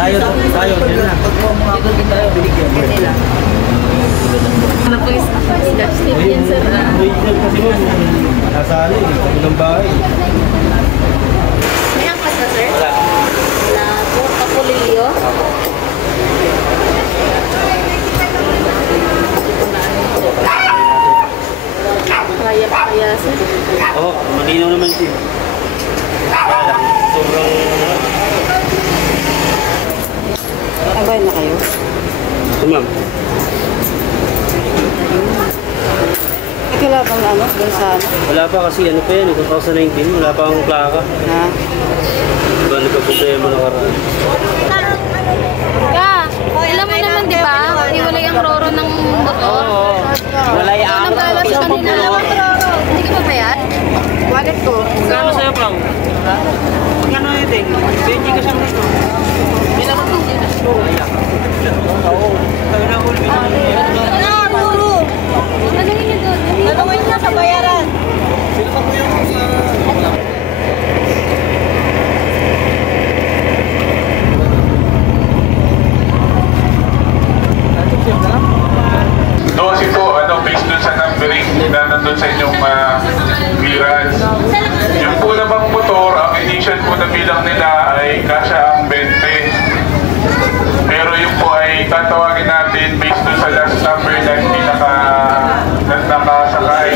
Tayo, yun na. Kanila. Ano po is Scotch tape yan, sir? Original kasi mo, nasa ano eh, sa ilang bahay. May angkas na, sir? Wala. Wala po. Kapulilyo? Kaya, sir? Oo, malinaw naman siya. Sobrang... Nagbayad na kayo? Ito ma'am. Wala pang ano, dun sa ano? Wala pa kasi ano pa yan, 2019, wala pa ang plaka. Ha? Diba nagkaproblema na karaan. Alam mo naman, di ba? Iwalay ang roro ng motor. Oo. Walay ang Hindi ka ba bayad? Bakit ko? Magkano sa'yo pang? Magkano yun eh? Benji ka siyang gusto. Kailangan mo din. Oo. Sabi na ako, Roro! Ano yun doon? Tanungin niya sa bayaran. sino pa po yung sa... Kasi po, based dun sa numbering na nandun sa inyong clearance. Yung po namang motor, ang initial po na bilang nila ay kasya ang 20. Pero yung po ay tatawagin natin based dun sa last number na hindi nakasakay.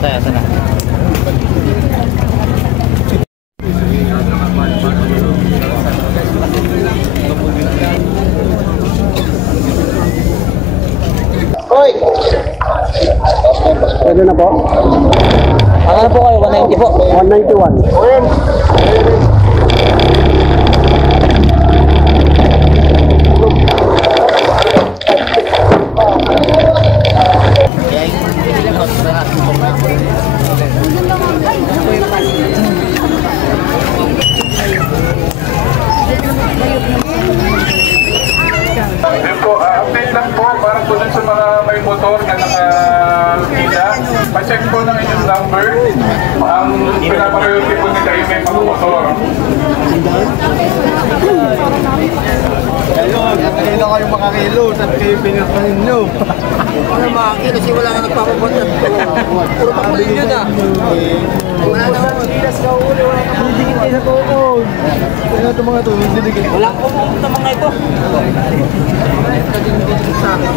Sana. Hoy! Pwede na po? Ano po kayo? 190 po. 191. Yun po, update lang po para po dun sa mga may motor na nakakita. Pa-check po ng inyong number. Ang pinapriority po nila yung may mga motor. Kailan kayo makakilo? Saan kayo pinakain nyo? Ano makakilo si wala na nagpapapunta? Puro pakulin yun ah. Wala naman. Didikit kayo sa tukod. Kaya ito mga to, didikit. Walang pumunta mga ito.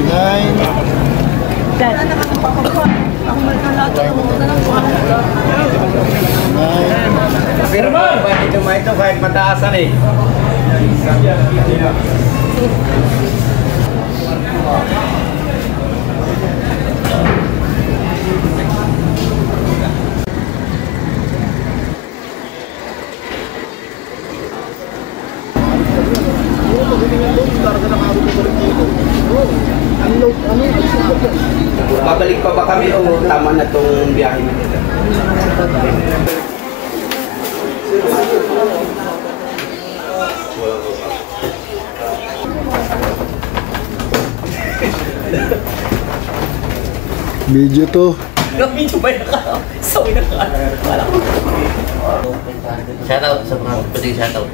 Nine. Pero ba dito mo ito kahit mataasan eh. Babalik pa ba kami o tama na tong biyahe nila? Video to. Medyo ba yan ka? Sawi na ka. Wala ko. Shoutout sa mga pwedeng shoutout.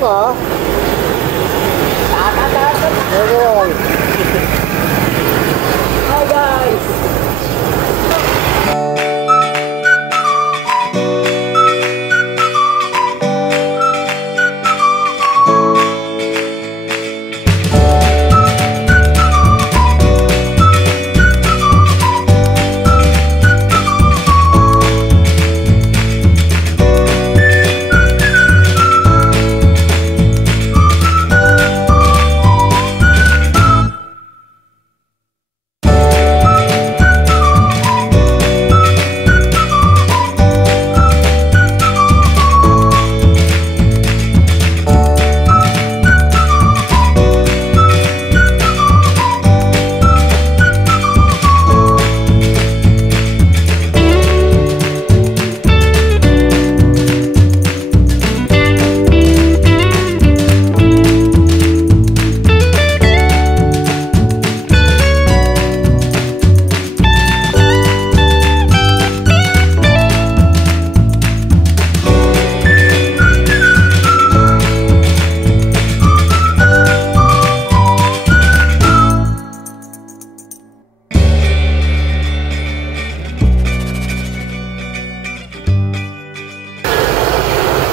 pa. Okay. Hi guys!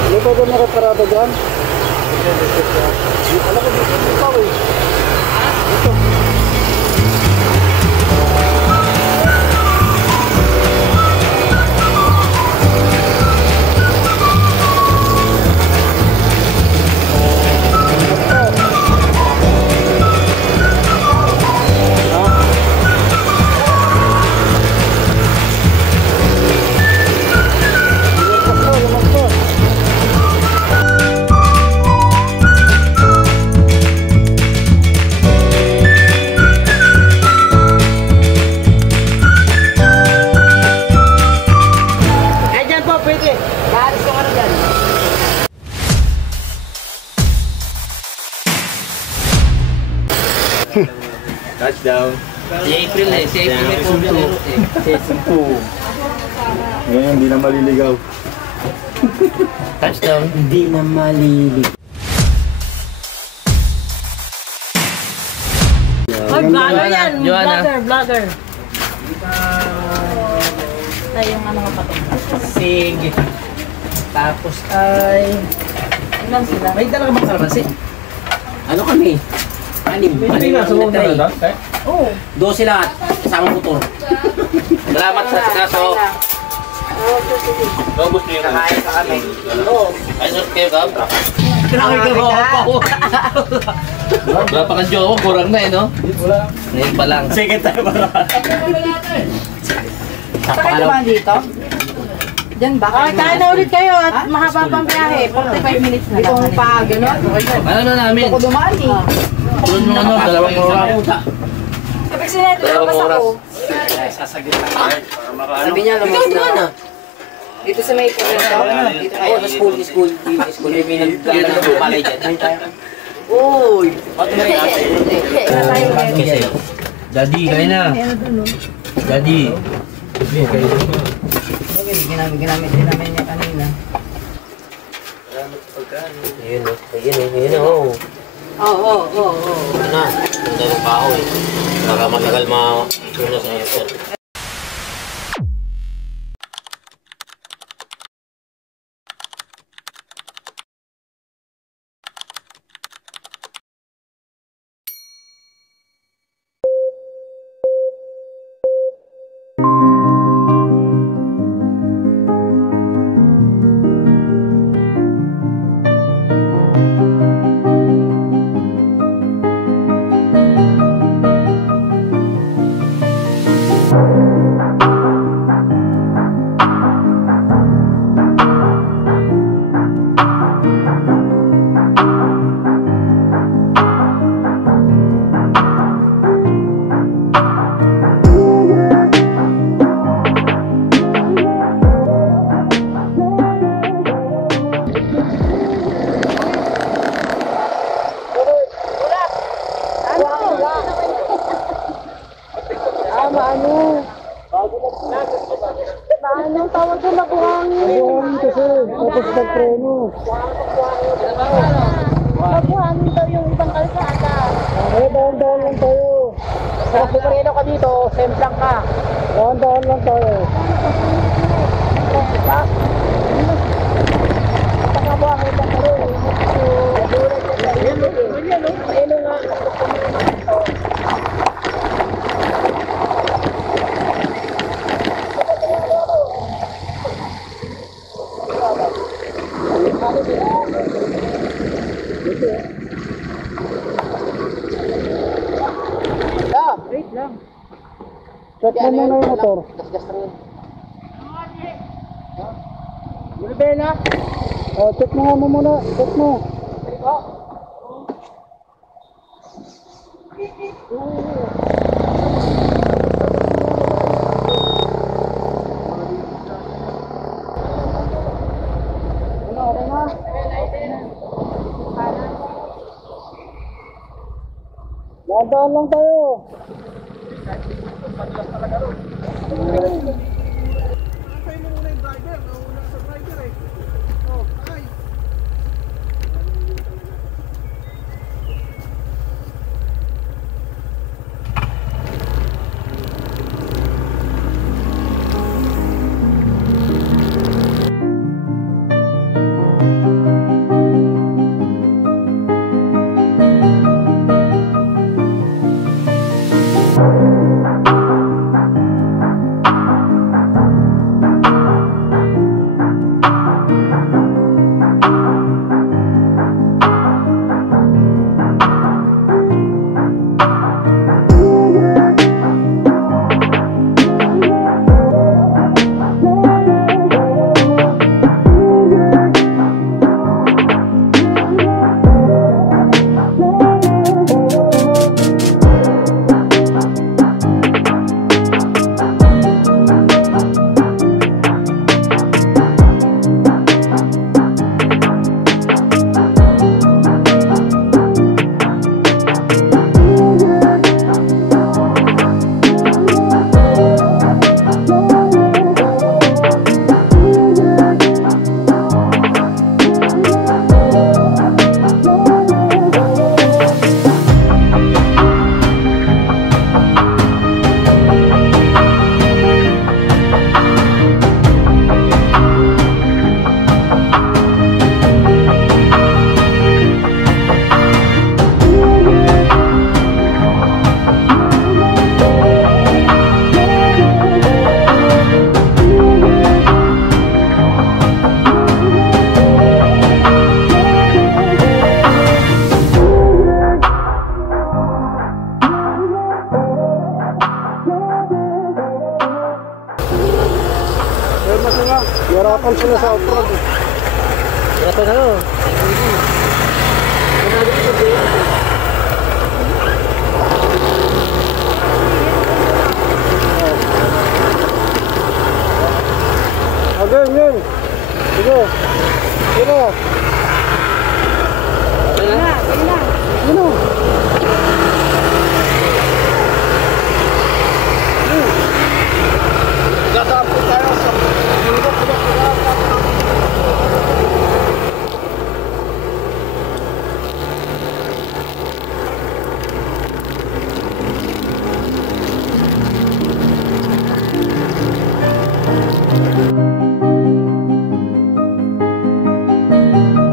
Ano ba doon nakaparada dyan? Alam ko dito pa eh. Ito. Touchdown. Si April eh. Si April may pumunta eh. Ngayon, hindi na maliligaw. Touchdown. Hindi na malilig. Ay, vlogger yan. Joanna. Vlogger. Tayo yung ano ka pa. Sige. Tapos ay... Ilan sila? May dala ka bang kalamansi? Ano kami? Anim. Hindi nga, sumunod na lang. Oo. 12 lahat. Isang motor. Salamat sa kaso. Ubus niyo yung kakain sa kami. Oo. Ay, sir, kayo ka? Kailangan ka ako. Wala pa kang jowa, kurang na eh, no? Wala. Ngayon pa lang. Second time para. Sakay naman dito? Diyan ba? Kain na ulit kayo at mahaba pang biyahe. 45 minutes na lang. Itong pa, gano'n? Ano na namin? Ako dumaan eh. Tulad mo ano, 2 oras. Kapag sinete, labas ako. Sabi niya, lumabas na. Dito sa may pagkakaw. Dito kayo. Sa school. May nagkakaroon ng palay dyan. Uy! Kasi, Daddy, kain na. Daddy. Ginamit din namin niya kanina. Ayun o. Oo. Ano na, ang dalawang kao eh. Baka matagal ma-tuna sa airport. Anong tawag ko? Mabuhangin. Mabuhangin kasi. Tapos nagpreno. Mabuhangin daw yung ibang kalsada. Dahan-dahan lang tayo. Sa pumarino ka dito, semplang ka. Dahan-dahan lang tayo. Pagkabuhangin ka ka rin. Ayun nga. Wait lang. Check mo muna yung motor. Gas-gas lang yun. Bulbena. Oh, check mo nga mo muna. Check mo. Dahan-dahan lang tayo. Hirapan sila sa off-road. Ito na yun. Again, yun. Sige. Sige. Yun o. Gagapit tayo sa Thank you.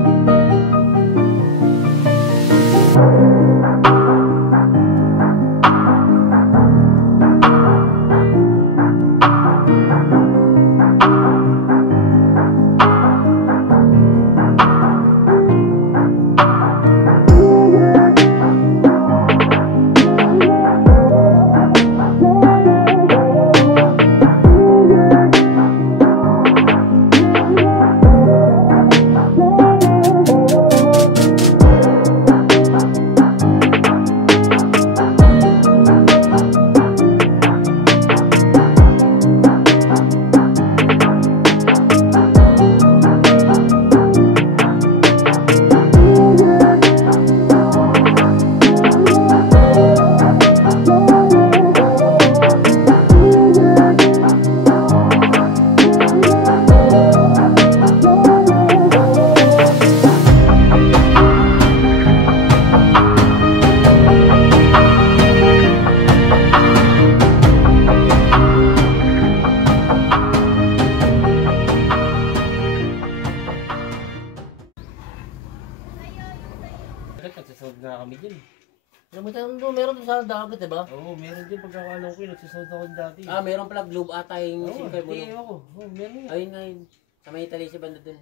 dagat, nagsasawad na kami dyan. Meron doon sa dagat, diba? Oo, meron din pagkakalaw ko, nagsasawad ako dati. Meron pala globe ata yung singkay mo. Hindi, ako. Oo, meron yun. Ayun nga yun. Sa may Italy si banda dun.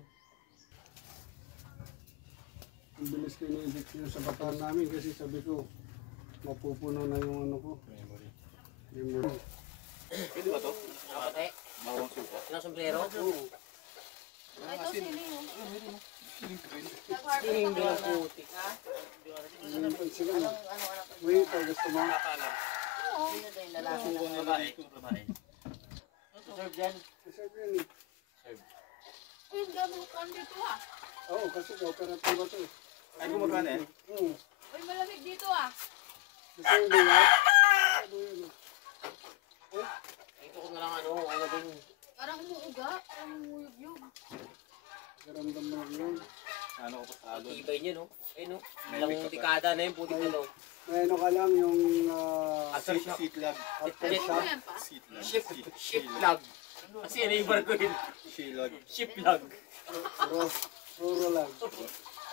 Ang bilis ko in-edit yun sa bataan namin kasi sabi ko, mapupuno na yung ano ko. Memory. Pwede ba to? Kapate? Bawang suka. Sinang sombrero? Oo. Ito siling. Siling din ang putik. Yung sila na. Wait, gusto mo? Serve dyan. Serve yun eh. Uy, ang daming kan dito ah. Oo, kasi kooperatiba to eh. Ay, gumagana eh? Oo. Uy, malamig dito ah. Gusto mo ba yan? Ano yun eh? Ito ko na lang ano din. Parang umuuga. Parang umuyog-yog. Garamdam mo lang yun. Ano ko pa sa alon? Tibay niya no? Ayun no? Ilang dekada na yung putik na to. May ano ka lang yung Aftershock. Seat lag. aftershock. Yan pa. Seat lag. Ship lag. Kasi ano yung barko yun? Shilag. Ship lag. Ruro lang.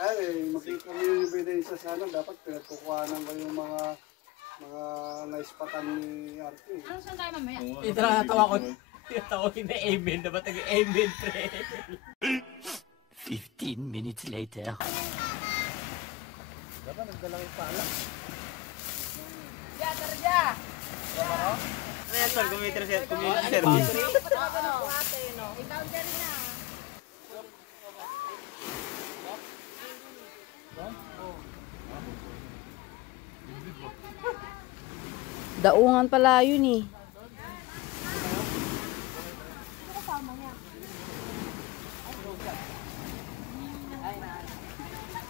Ay, makikita mo yung ebidensya sana. Dapat pinagkukuhanan ko yung mga naispatan ni Arte. Ano saan tayo mamaya? Ito na natawa ko. Tinatawa ko na amen. Dapat nag-amen pre. 15 minutes later. Ya, tarja. Ano yan, tol? Community service. Ikaw dyan na. Daungan pala yun eh.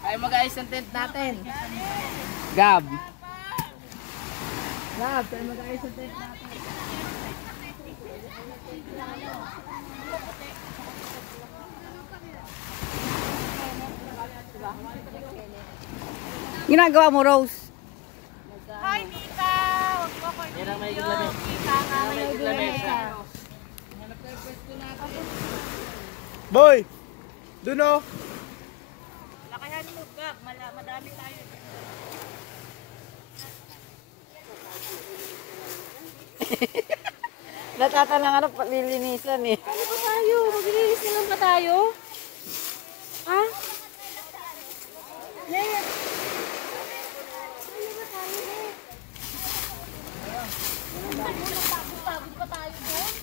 Ay mag-ayos ang tent natin. Gab. Gab, tayo mag-ayos ang tent natin. Ginagawa mo, Rose? Hi, Mika! Huwag mo ako Yan ang may gulamis. Mika, may gulamis. Boy! Doon o! Lakayan mo, Gab. Madami tayo. Natatanang ano, lilinisan eh. Ano ba tayo? Maglilinis na lang ba tayo? Ha? Len! Ano ba tayo, Len? Pagod pa tayo doon?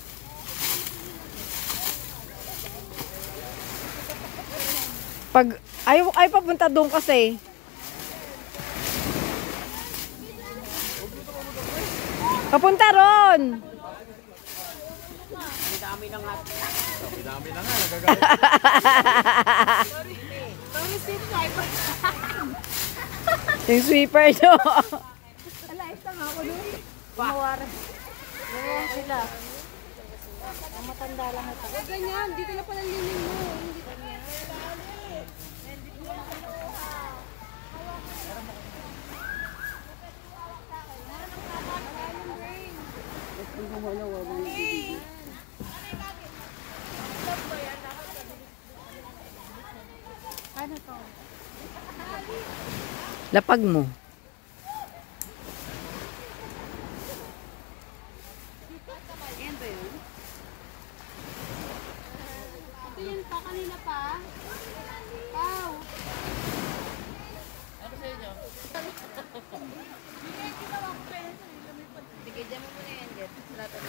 Pag ay papunta doon kasi. Papunta ron. Dami na nga, nagagalit. Sorry, si Sniper. Yung sweeper do. Alayos lang ako doon. Mawaras. Oo, sila. Ang matanda lang ito. Huwag ganyan, dito na pala lining mo. Hindi ganyan. Ano to? Lapag mo. Ito yun pa, kanina pa. Wow. Sige, dyan mo muna yan, Jet. Lahat mo.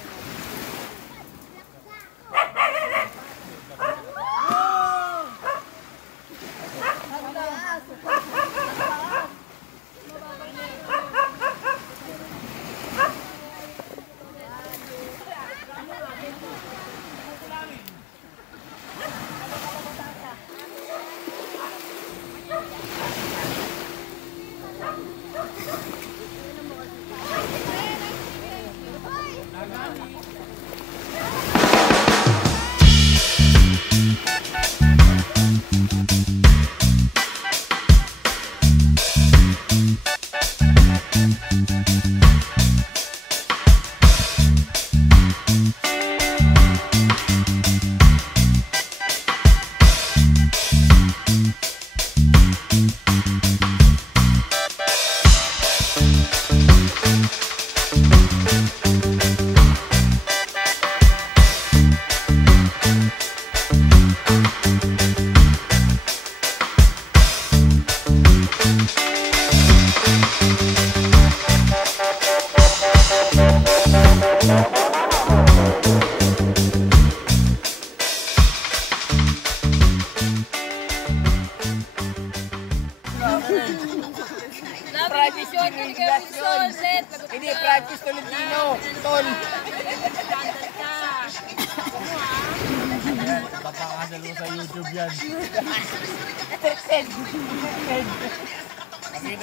Practice yun, Wilson. Hindi, practice Tolentino. Tol. Papakasal mo sa YouTube yan.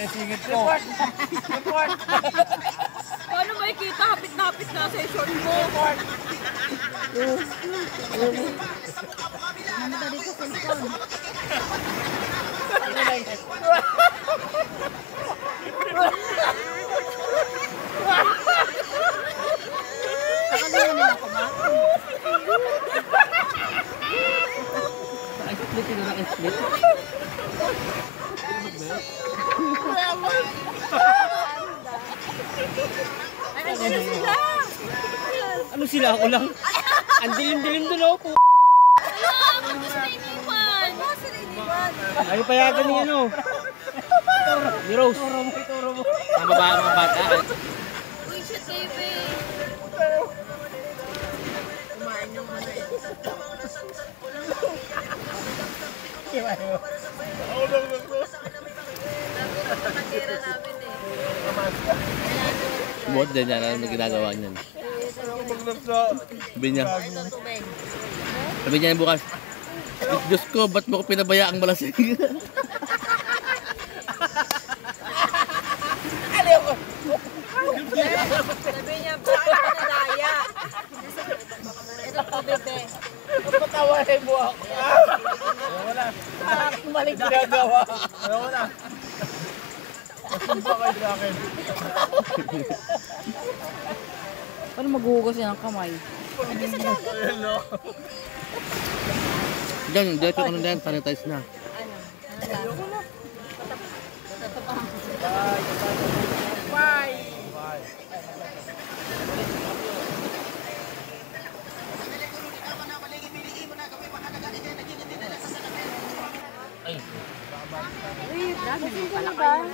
Singit ko. Report. Paano makikita? Hapit-hapit na sa short mo. Report. Namatay dito sa cellphone. Nakalimutan nila ko ba? Naka-split yun, naka-split. Ano sila? Ano sila? Ako lang. Ang dilim-dilim doon ako. Ay, payagan niya, no? Ni Rose. Turo mo. Ang babae, mga bata. Uy, siya TV. Kumain yung ano eh. Nakatira namin eh. Buot din yan. Ano ginagawa niyan? Sabi niya. Sabi niya bukas. Diyos ko, ba't mo ko pinabayaang malasing? Sabi niya, bakit nadaya? Ito po, bebe. Patawarin mo ako. Wala. Kumalik na. Ginagawa. Wala. Masumpa kayo sa akin. Paano maghuhugas yan ng kamay? Diyan, dito ko na yan, sanitize na.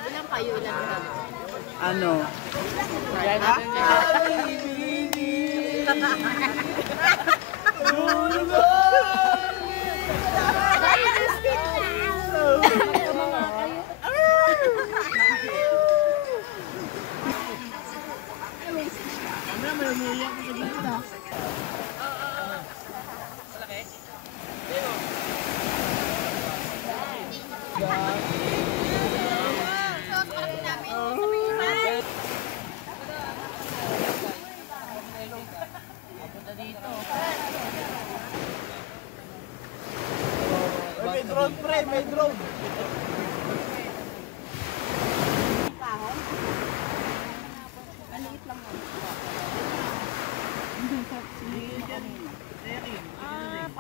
Ilang kayo, ilang na. Ano? May drone, pre. May drone.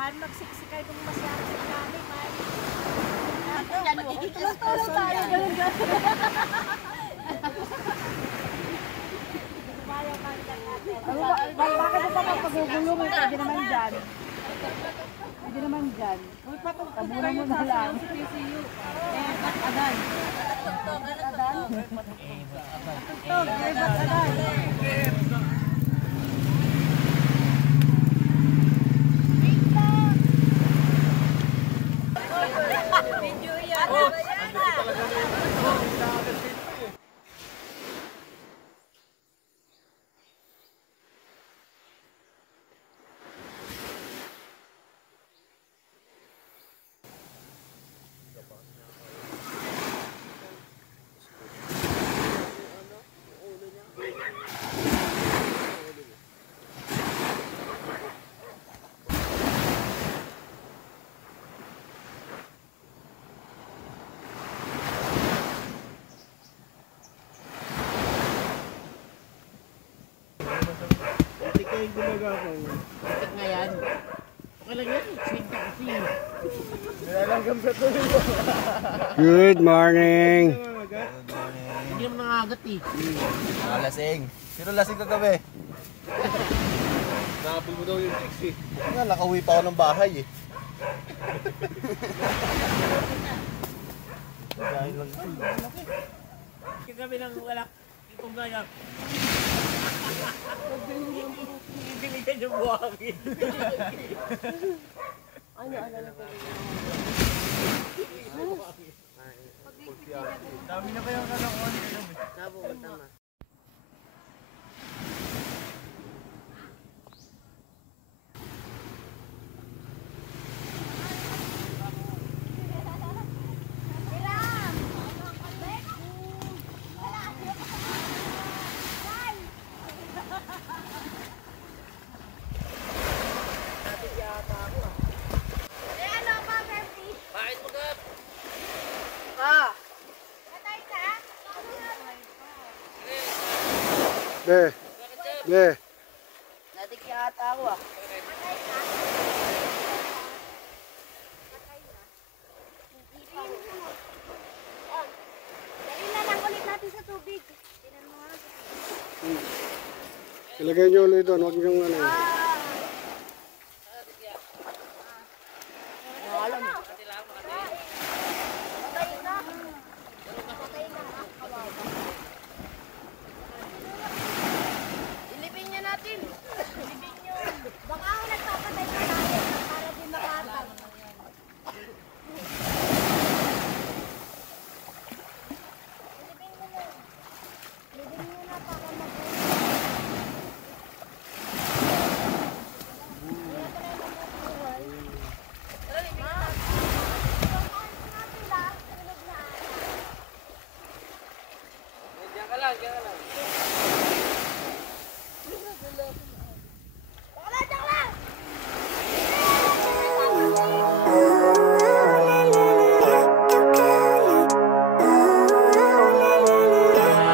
Paano magsiksikay kung masyado sa kami, magiging tulong tayo. Bakit ito pa pagugulong? Hindi naman dyan. Hindi naman dyan. Tabunan mo na lang. Adan. Video yan. Hindi kayo gumagawa. Bakit nga yan? Okay lang yan. Sweet ka kasi. Nilalanggam sa tuloy. Good morning. Hindi naman nangagat eh. Lasing. Sino lasing kagabi? Nakapil mo daw yung chicks eh. Nga, nakauwi pa ako ng bahay eh. Dahil lang ito. Kagabi nang wala. Itong gaya. Bibili yung buhangin. Ano na po? Be. Natik yata ako ah. Dali na lang ulit natin sa tubig. Tinan mo nga. Ilagay nyo ulit doon, huwag nyo ano. Ilipin niya natin. Ilipin niyo. Baka ako nagpapatay pa natin para di makatag. Ilipin mo na. Ilipin mo na para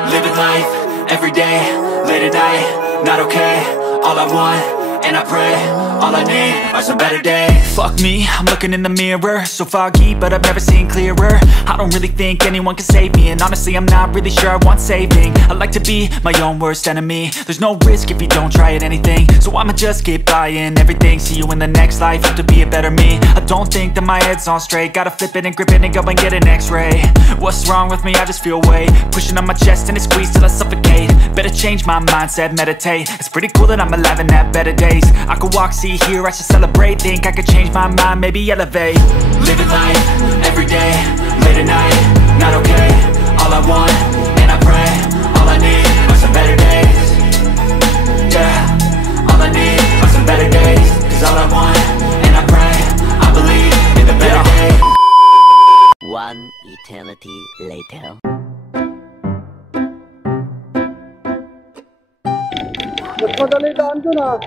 Living life, every day, late at night, not okay. All I want, and I pray, all I need are some better days. Fuck me, I'm looking in the mirror, so foggy, but I've never seen clearer. I don't really think anyone can save me, and honestly I'm not really sure I want saving. I like to be my own worst enemy. There's no risk if you don't try at anything, so I'ma just keep buying everything. See you in the next life, have to be a better me. I don't think that my head's on straight, gotta flip it and grip it and go and get an x-ray. What's wrong with me? I just feel weight pushing on my chest and it squeezes till I suffocate. Better change my mindset, meditate. It's pretty cool that I'm alive and have better days. I could walk, see, hear, I should celebrate. Think I could change my mind, maybe elevate. Living life, every day, late at night, not okay. All I want, and I pray, all I need are some better days. Yeah, all I need are some better days. Cause all I want, and I pray, I believe in the better days. One eternity later. Mas madali daan dun ah.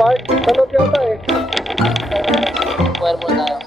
Park, sa loob yata eh. Puwerpo tayo.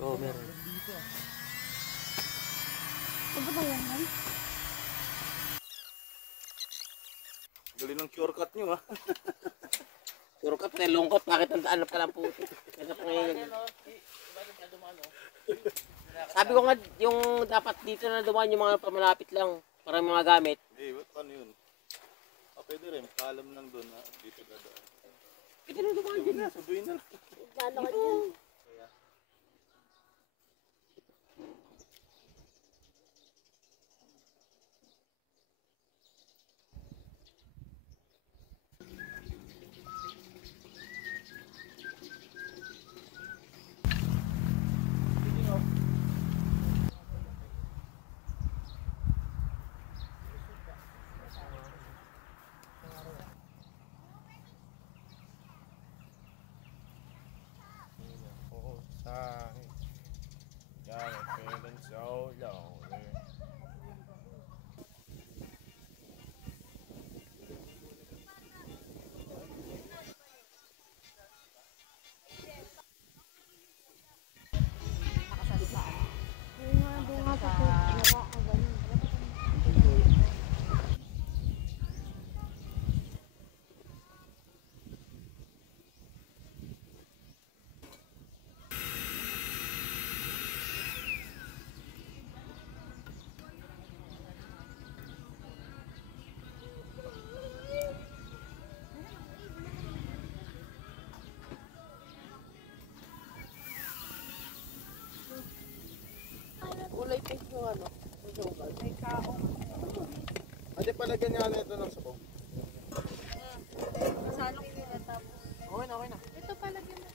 Oo, meron. Ano ba yan? Galing ng shortcut nyo ha. Shortcut na lungkot, bakit ang daan na palang puti? Kaya pa ngayon. Sabi ko nga, yung dapat dito na dumaan yung mga pamalapit lang, para mga gamit. Eh, paano yun? Pwede rin, paalam lang doon ha. Dito na doon. Pwede na dumaan dyan. Sabuhin na lang. Lalakad yan. Palagyan nga nito ng sabong. Masalok nila tapos. Okay na, okay na. Ito palagyan na.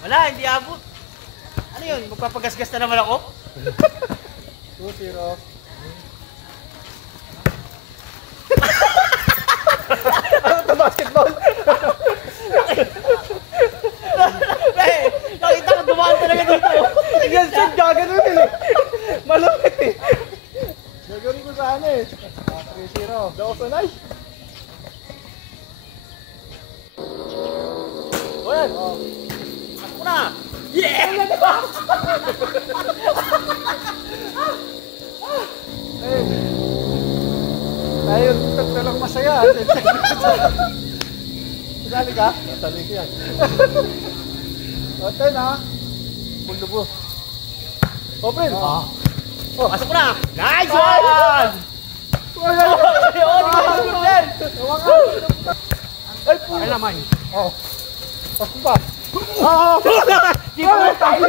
Wala, hindi abot. Ano yun? Magpapagasgas na naman ako? 2-0. Ano ito, basketball? Nakita ko dumaan talaga dito. Yan, shot, gaganunin eh. Malupit eh. Gaganunin ko sana eh. 3-0. Daw sa nice. O yan. Ako na! Yeah! Eh. Tayo talang masaya. Sali ka? Sali ko yan. O, 10 ha. Buldubo. Open. Oh. Pasok ko na! Nice one! Ay naman. Oh. Pasok ba? Oh! Di ba mo tayo?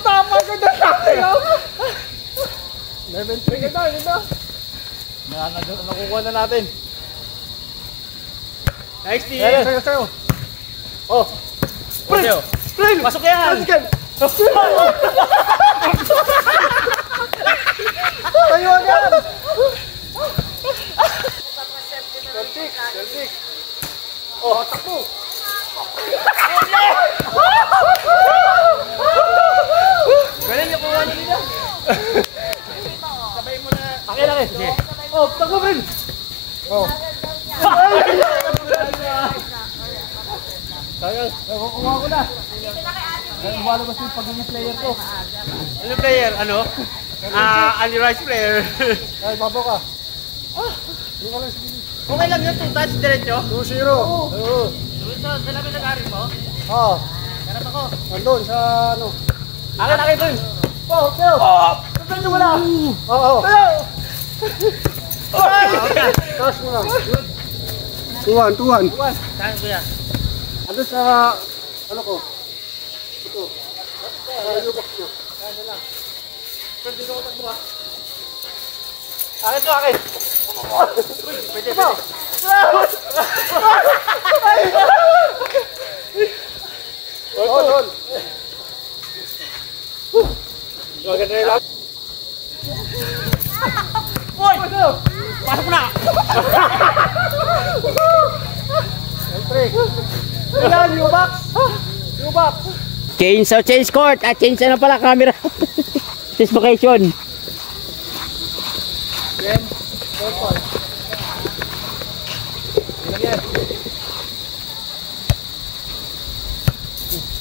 Tama ka na tayo! 11-3 ka na. Nakukuha na natin. Nice team! Sa'yo. Oh! Sprint! Sprint! Pasok yan! Tayo yan! Celtic! Oh, takbo! Galing yung kuha niyo nila. Sabay mo na. Akin. Sige. Oh, takbo rin! Oh. Sayang, nakukuha ko na. Lumalabas yung pagiging player ko. Ano player? Ano? Ali Rice player. Ay, babaw ka. Hindi ko lang sige. Okay lang yun, 2 touch diretso. 2-0. Oo. Dala mo nag-aari mo? Oo. Karap ako. Nandun sa ano. Akin dun. Oh, Teo. Saan nyo wala? Oo. Teo. Taas mo lang. 2-1. Saan kuya? Ano sa, ano ko? Ito. Yubak nyo. Kaya lang. Pwede ko takbo ha. Akin to, akin. Pwede. Hold. Huwag na lang. Uy! Pasok na! Siyempre. Ayan, Yubak. Change court. Change na pala camera. Change location. Then, purple. Ilagyan.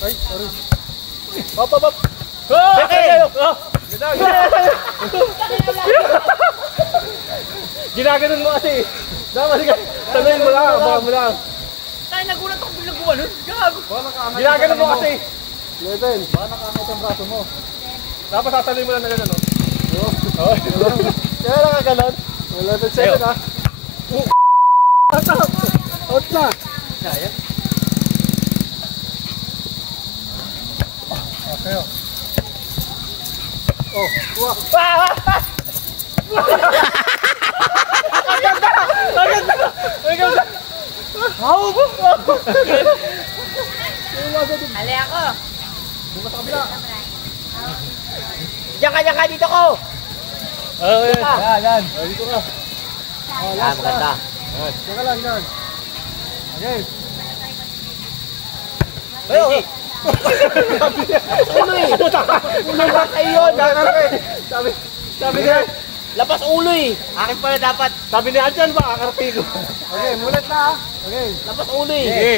Ay, sorry. Hop. Okay! Ginaganon mo kasi. Dapat ka. Tanayin mo lang. Abangan mo lang. Tayo nagulat ako biglang gumanon. Gago. Ginaganon mo kasi. Leven. Baka nakaangat ang braso mo. Dapat tataloy mo lang na gano'n, no? Oo. Kaya nakaganon. 11-7 ha. Out na. Okay. Oh, kuha. Ali ako. Diyan ka dito ko. Yan. Dito ka. Yan, maganda. Teka lang yan. Okay. Ulo ba kayo? Sabi niya. Lapas ulo eh. Akin pala dapat. Sabi niya dyan ba? Akarpi ko. Okay, mulat na ha. Okay. Lapas ulo eh. Okay.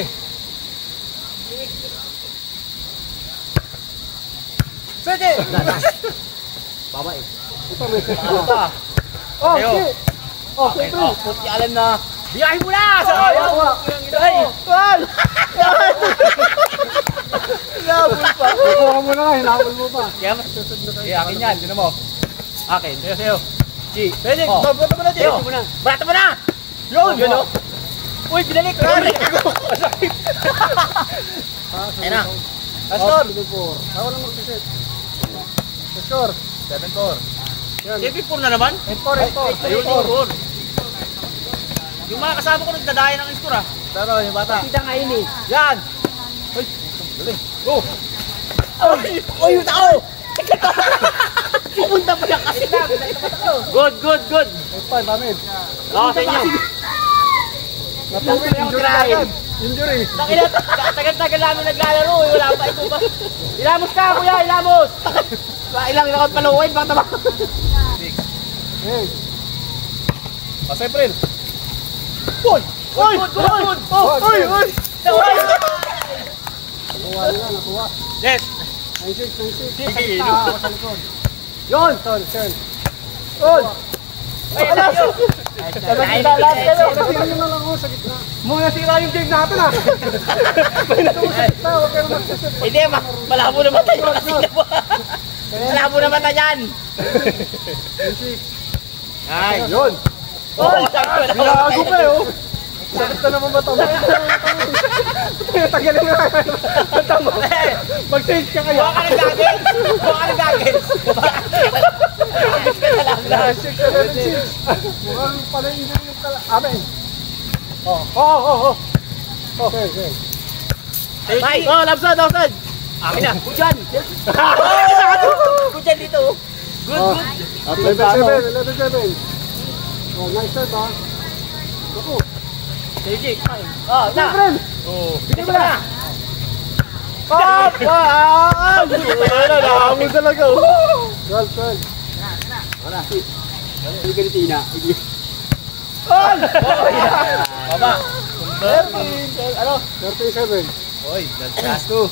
Pwede. Baba eh. Ito may set Ano na. pa? Oh, okay. Oh, Okay, siyempre. puti alam na. Biyahin mo na! Sa Kuha. Ay! Wal! Hinabol pa. Kuha mo na nga, hinabol mo pa. Kaya mas susunod na. Akin yan, tinan mo. Akin. Sa'yo. G. Pwede, Oh. barata mo na din. Barata mo na! Yun! Yun o. Uy, binalik! Kari! Ayun na. Pastor. 7-4. Ako lang mag-set. Pastor. 7-4. Yan. 7-4 na naman? 8-4. Ayun, 8-4. Yung mga kasama ko nagdadaya ng score ah. Pero yung bata. Kita nga yun eh. Yan! Uy! Galing. Go! Uy! Yung tao! Pupunta pa yan kasi. Good, good, good. 8-5, Mamid. Oo, sa inyo. Natuloy, injury agad. Injury. Tagal-tagal namin naglalaro eh. Wala pa ito ba? Ilamos ka kuya, ilamos! Ilang lakot paluin, baka tama. Hey. Pasay April. Uy! Uy! Good! Uy! Uy! Nakuha nila, nakuha. Yes! 9-6, 9-6. Sige, Ako sa likod. Yun! Turn. Yun! Ay, alam nyo! Lahat kayo. Nasira nyo na lang ako sa gitna. Muna nasira yung game natin ah. May natusap na, huwag kayo mag-set. Hindi, malabo na mata yun kasi na po. Malabo na mata yan! 9-6. Ay! Yun. Binago pa eh oh. Sakit na naman mata mo. Tagalin na mata mo. Mag-change ka kaya. Buka ka ng goggles! Buka ka ng goggles! Goggles ka na lang na. 6-7-6. Mukhang pala injury yung kala. Amen. Oh. Okay. May! Oh, lapsad! Akin na! Kujan! Kujan dito! Good! 11-7. Oh, nice shot ha. Ako. Sige! Oh, na! Oh, Bigyan mo na. Wala! Nakahamon talaga! 12. Wala! Hindi ka nitina. Baba! 13. Ano? 37. Oy, last two.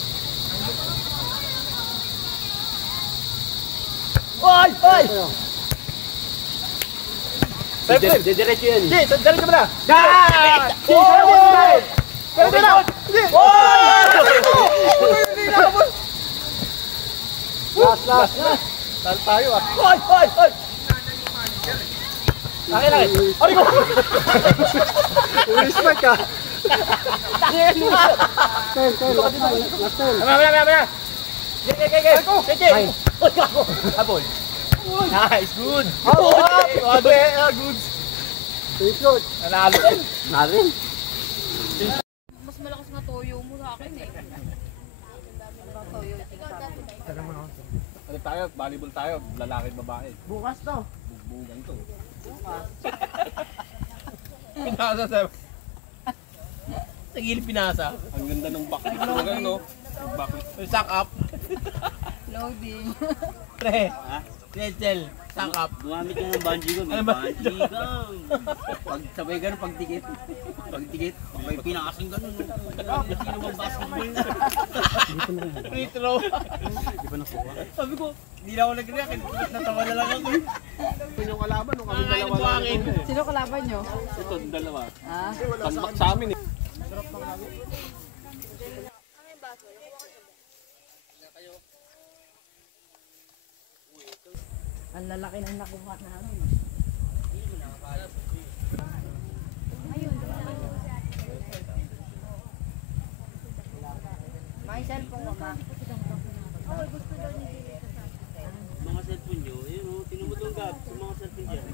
Oy! Ayo. Diretso yan. Di, diretso mo na. Pwede na. Last. Tal tayo ah. Oy! Akin. Ari ko! Respect ka. Tangin mo! 10. Last 10. Mamaya! Okay. Oy, kako! Habol. Nice, good! Good. Take shot. Nanalo. Narin. Mas malakas na toyo mo sa akin eh. Toyo. Ano tayo? Volleyball tayo. Lalaki at babae. Bukas to. Bugan to. Pinasa sa... Sa gilid pinasa. Ang ganda ng backflip. No? Backflip. Suck up. Loading. Pre. Rachel. Suck up. Gumamit ka ng bungee gun. Ano ba? Bungee gun. Pag sabay gano'n, pagtikit. May pinakasing gano'n. Sino bang basketball na? Free throw. Di ba nakuha? Sabi ko, hindi na ako nag-react. Natawa na lang ako. Yung kalaban, nung kami Nangangain ng buhangin. Sino kalaban nyo? Ito, dalawa. Ah? Tambak sa amin eh. Ang lalaki ng nakuha namin. May cellphone ko ma. Oo, gusto daw niya dito sa Mga cellphone nyo, yun o, tinumutong gab sa mga cellphone dyan.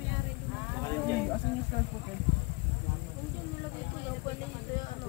Baka nandiyan. Asan yung cellphone? Kung dyan nilagay ko yung pwede ito yung ano.